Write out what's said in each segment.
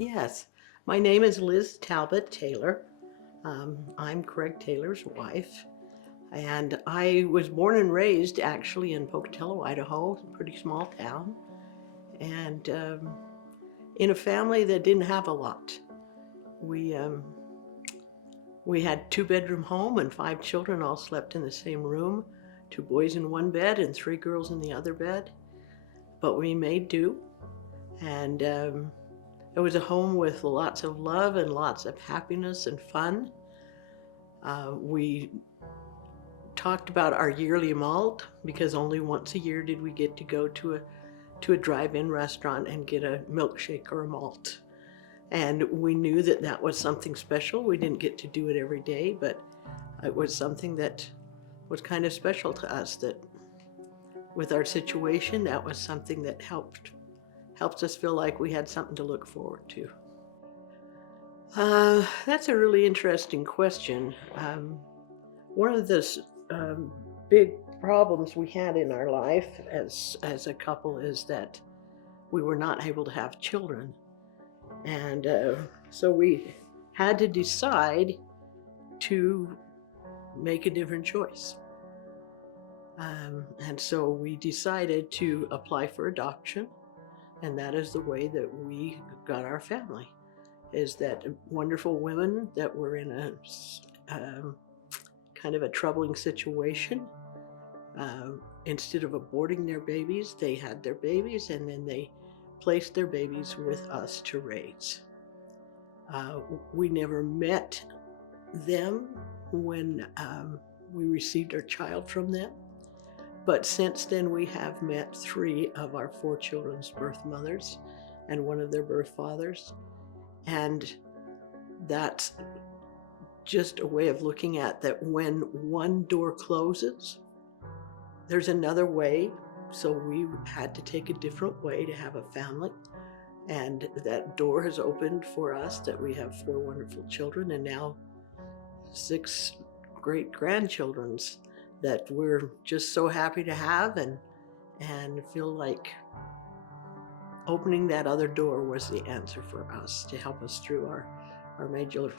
Yes, my name is Liz Talbot Taylor. I'm Craig Taylor's wife, and I was born and raised actually in Pocatello, Idaho, a pretty small town, and in a family that didn't have a lot. We um, we had two-bedroom home and five children all slept in the same room, two boys in one bed and three girls in the other bed. But we made do, and it was a home with lots of love and lots of happiness and fun. We talked about our yearly malt because only once a year did we get to go to a drive-in restaurant and get a milkshake or a malt. And we knew that that was something special. We didn't get to do it every day, but it was something that was kind of special to us, that with our situation, that was something that helped us feel like we had something to look forward to. That's a really interesting question. One of the big problems we had in our life as a couple is that we were not able to have children, and so we had to decide to make a different choice. And so we decided to apply for adoption, and that is the way that we got our family. Is that wonderful women that were in a kind of a troubling situation. Instead of aborting their babies, they had their babies and then they placed their babies with us to raise. We never met them when we received our child from them, but since then we have met three of our four children's birth mothers and one of their birth fathers. And that's just a way of looking at that when one door closes, there's another way. So we had to take a different way to have a family. And that door has opened for us, that we have four wonderful children and now six great grandchildren that we're just so happy to have, and feel like opening that other door was the answer for us to help us through our major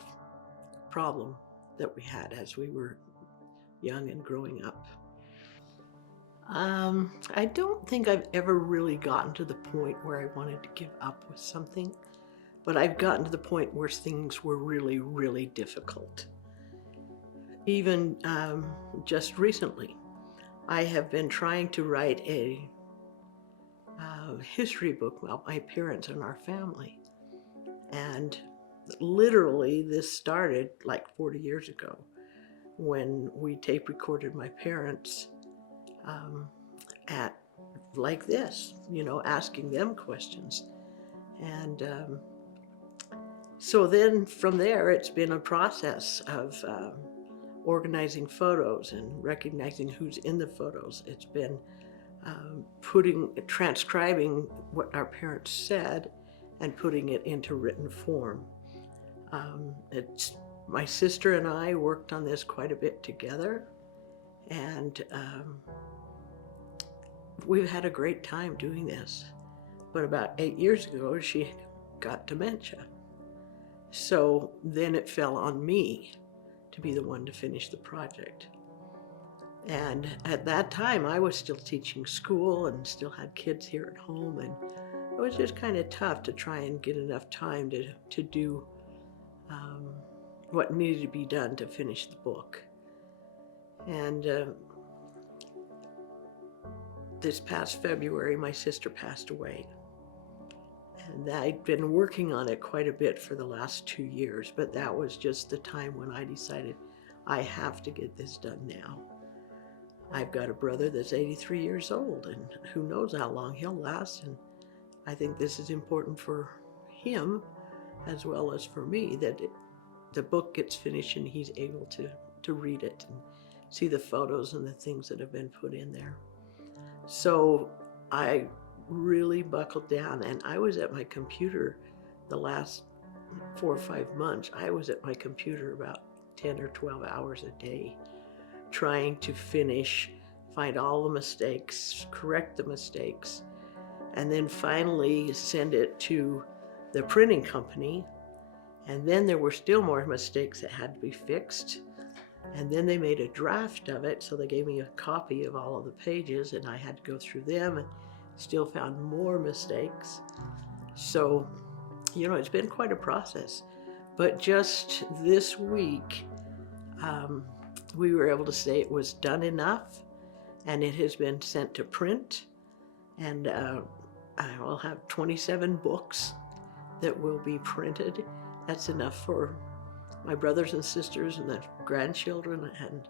problem that we had as we were young and growing up. I don't think I've ever really gotten to the point where I wanted to give up with something, but I've gotten to the point where things were really, really difficult. Even just recently, I have been trying to write a history book about my parents and our family. And literally this started like 40 years ago when we tape recorded my parents at like this, asking them questions. And so then from there, it's been a process of organizing photos and recognizing who's in the photos. It's been transcribing what our parents said and putting it into written form. My sister and I worked on this quite a bit together, and we've had a great time doing this. But about 8 years ago, she got dementia. So then it fell on me to be the one to finish the project. And at that time, I was still teaching school and still had kids here at home, and it was just kind of tough to try and get enough time to do what needed to be done to finish the book. And this past February, my sister passed away. And I'd been working on it quite a bit for the last 2 years, but that was just the time when I decided I have to get this done now. I've got a brother that's 83 years old, and who knows how long he'll last, and I think this is important for him as well as for me, that the book gets finished and he's able to read it and see the photos and the things that have been put in there. So I really buckled down, and I was at my computer the last 4 or 5 months. I was at my computer about 10 or 12 hours a day, trying to find all the mistakes, correct the mistakes, and then finally send it to the printing company, and then there were still more mistakes that had to be fixed. And then they made a draft of it, so they gave me a copy of all of the pages, and I had to go through them and still found more mistakes. So, it's been quite a process. But just this week, we were able to say it was done enough, and it has been sent to print, and I will have 27 books that will be printed. That's enough for my brothers and sisters and the grandchildren and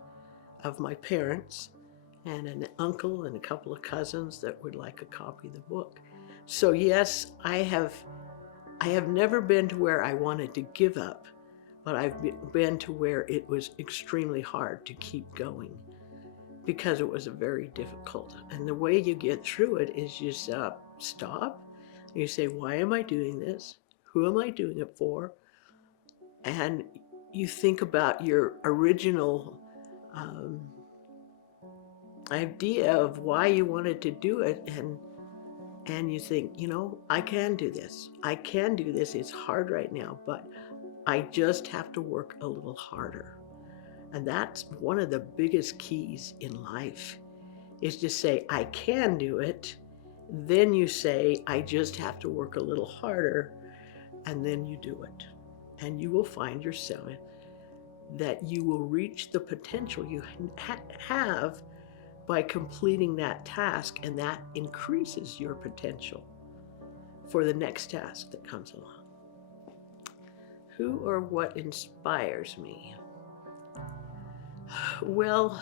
of my parents, and an uncle and a couple of cousins that would like a copy of the book. So yes, I have never been to where I wanted to give up, but I've been to where it was extremely hard to keep going because it was very difficult. And the way you get through it is you stop, you say, why am I doing this? Who am I doing it for? And you think about your original idea of why you wanted to do it, and you think, I can do this. I can do this. It's hard right now, but I just have to work a little harder. And that's one of the biggest keys in life, is to say, I can do it. Then you say, I just have to work a little harder, and then you do it. And you will find yourself that you will reach the potential you have by completing that task, and that increases your potential for the next task that comes along. Who or what inspires me? Well,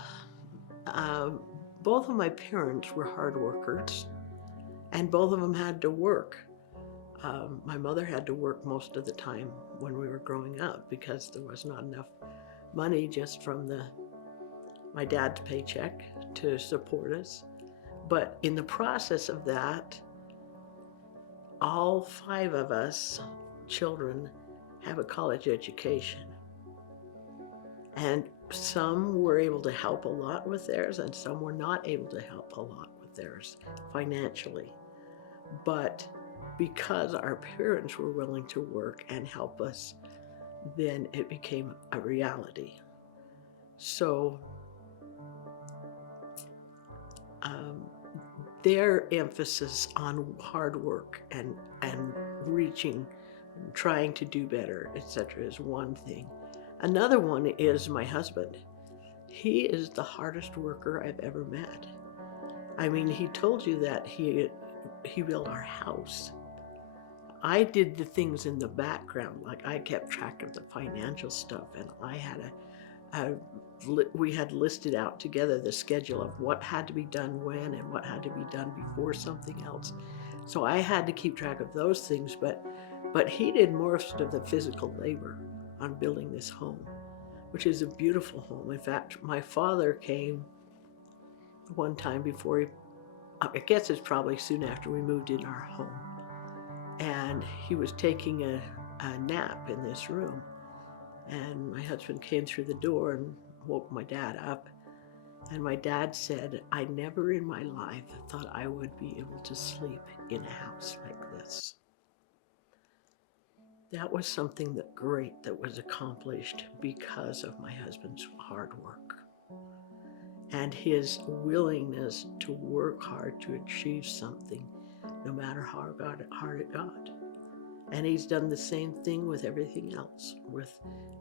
both of my parents were hard workers, and both of them had to work. My mother had to work most of the time when we were growing up because there was not enough money just from my dad's paycheck to support us. But in the process of that, all 5 of us children have a college education. And some were able to help a lot with theirs, and some were not able to help a lot with theirs financially. But because our parents were willing to work and help us, then it became a reality. So their emphasis on hard work and reaching, trying to do better, etc., is one thing. Another one is my husband. He is the hardest worker I've ever met. I mean, he told you that he built our house. I did the things in the background, like I kept track of the financial stuff, and I had we had listed out together the schedule of what had to be done when and what had to be done before something else. So I had to keep track of those things, but he did most of the physical labor on building this home, which is a beautiful home. In fact, my father came one time before I guess it's probably soon after we moved in our home, and he was taking a nap in this room, and my husband came through the door and woke my dad up, and my dad said, I never in my life thought I would be able to sleep in a house like this. That was something great that was accomplished because of my husband's hard work and his willingness to work hard to achieve something, no matter how hard it got. And he's done the same thing with everything else, with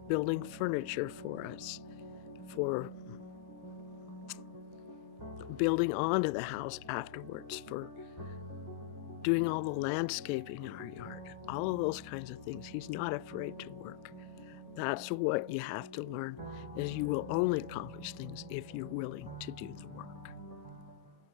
building furniture for us, for building onto the house afterwards, for doing all the landscaping in our yard, all of those kinds of things. He's not afraid to work. That's what you have to learn, is you will only accomplish things if you're willing to do the work.